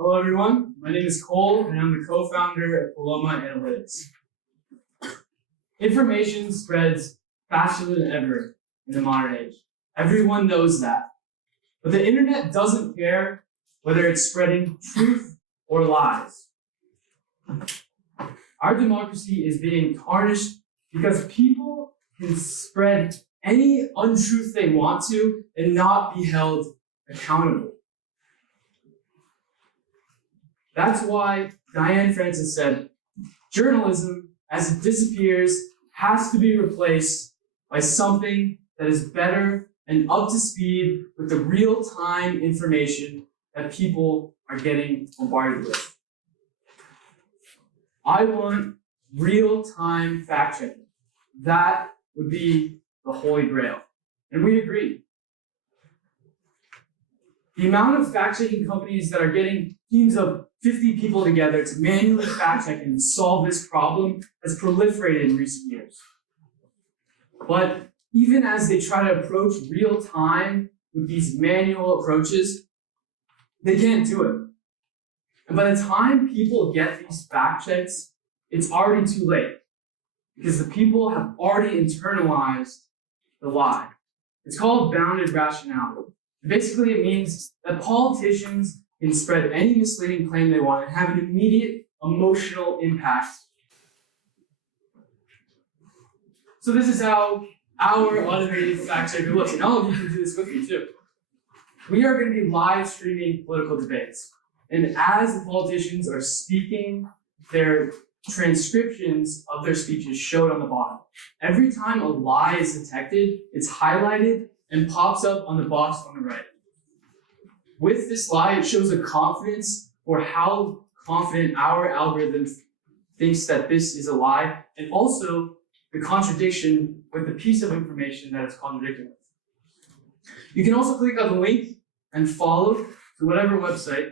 Hello everyone, my name is Cole and I'm the co-founder of PolomaAnalytics. Information spreads faster than ever in the modern age. Everyone knows that. But the internet doesn't care whether it's spreading truth or lies. Our democracy is being tarnished because people can spread any untruth they want to and not be held accountable. That's why Diane Francis said, journalism, as it disappears, has to be replaced by something that is better and up to speed with the real-time information that people are getting bombarded with. I want real-time fact-checking. That would be the holy grail. And we agree. The amount of fact-checking companies that are getting teams of 50 people together to manually fact-check and solve this problem has proliferated in recent years. But even as they try to approach real time with these manual approaches, they can't do it. And by the time people get these fact checks, it's already too late because the people have already internalized the lie. It's called bounded rationality. Basically, it means that politicians can spread any misleading claim they want and have an immediate emotional impact. So this is how our automated fact checker looks, and all of you can do this with me too. We are going to be live streaming political debates, and as the politicians are speaking, their transcriptions of their speeches showed on the bottom. Every time a lie is detected, it's highlighted and pops up on the box on the right. With this lie, it shows a confidence or how confident our algorithm thinks that this is a lie, and also the contradiction with the piece of information that it's contradicting with. You can also click on the link and follow to whatever website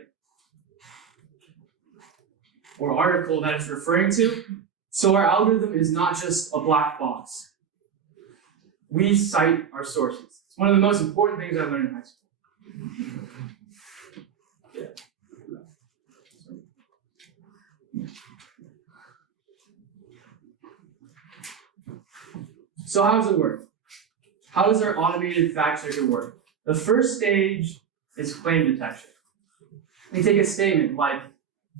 or article that it's referring to, so our algorithm is not just a black box. We cite our sources. It's one of the most important things I learned in high school. So how does it work? How does our automated fact checker work? The first stage is claim detection. We take a statement like,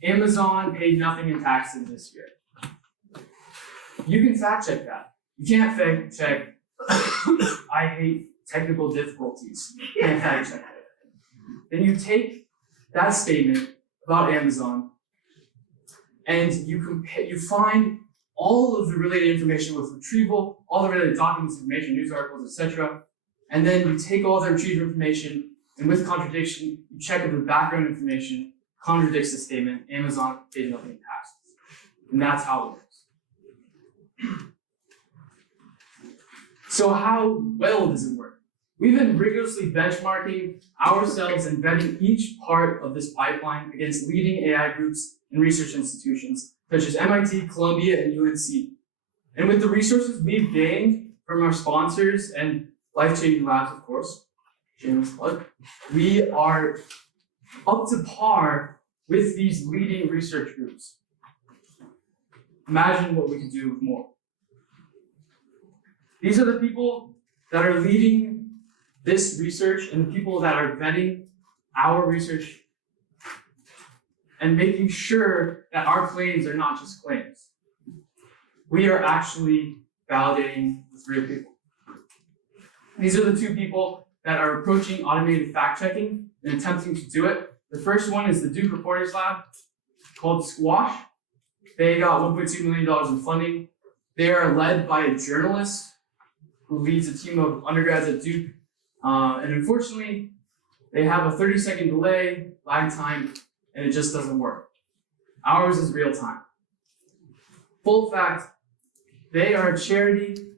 Amazon paid nothing in taxes this year. You can fact check that. You can't fact check, I hate technical difficulties. You can't fact check that. Then you take that statement about Amazon and you find all of the related information with retrieval, all the related documents, information, news articles, etc. And then you take all the retrieved information, and with contradiction, you check if the background information contradicts the statement, Amazon paid nothing in taxes. And that's how it works. So how well does it work? We've been rigorously benchmarking ourselves and vetting each part of this pipeline against leading AI groups and research institutions, such as MIT, Columbia, and UNC. And with the resources we've gained from our sponsors and life-changing labs, of course, shameless plug, we are up to par with these leading research groups. Imagine what we could do with more. These are the people that are leading this research and the people that are vetting our research and making sure that our claims are not just claims. We are actually validating with real people. These are the two people that are approaching automated fact-checking and attempting to do it. The first one is the Duke Reporters Lab called Squash. They got $1.2 million in funding. They are led by a journalist who leads a team of undergrads at Duke. And unfortunately, they have a 30-second delay, lag time, and it just doesn't work. Ours is real time. Full fact, they are a charity.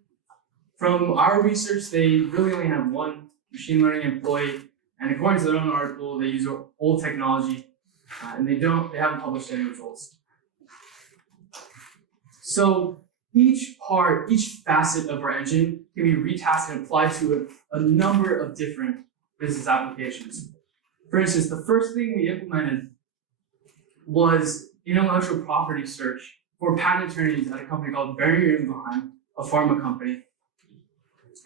From our research, they really only have one machine learning employee, and according to their own article, they use old technology, and they haven't published any results. So each facet of our engine can be retasked and applied to a number of different business applications. For instance, the first thing we implemented was intellectual property search for patent attorneys at a company called Boehringer Ingelheim, a pharma company.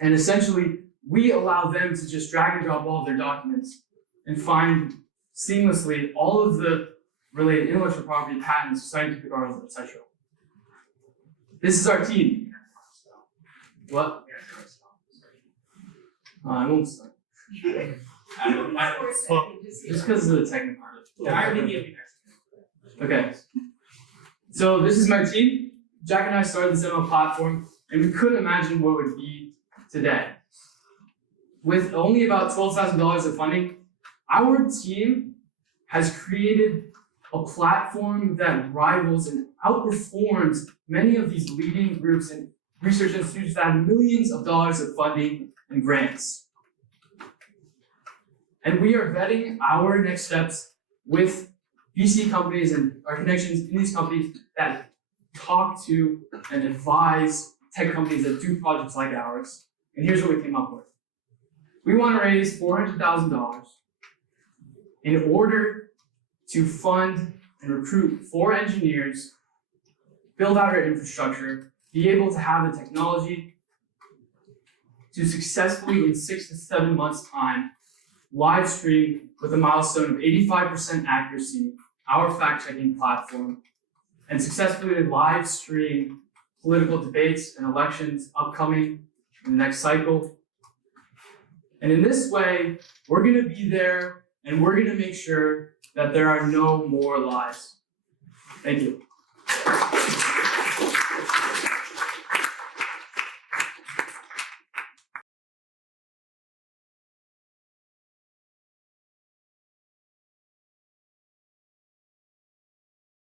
And essentially, we allow them to just drag and drop all of their documents and find seamlessly all of the related intellectual property, patents, scientific articles, etc. This is our team. What? I won't start. Just because of the technical part. Okay. So this is my team. Jack and I started this ML platform, and we couldn't imagine what it would be today. With only about $12,000 of funding, our team has created a platform that rivals and outperforms many of these leading groups and research institutes that have millions of dollars of funding and grants. And we are vetting our next steps with VC companies and our connections in these companies that talk to and advise tech companies that do projects like ours. And here's what we came up with. We want to raise $400,000 in order to fund and recruit 4 engineers, build out our infrastructure, be able to have the technology to successfully, in 6 to 7 months' time, live stream with a milestone of 85% accuracy, our fact-checking platform, and successfully live stream political debates and elections upcoming in the next cycle. And in this way, we're going to be there and we're going to make sure that there are no more lies. Thank you.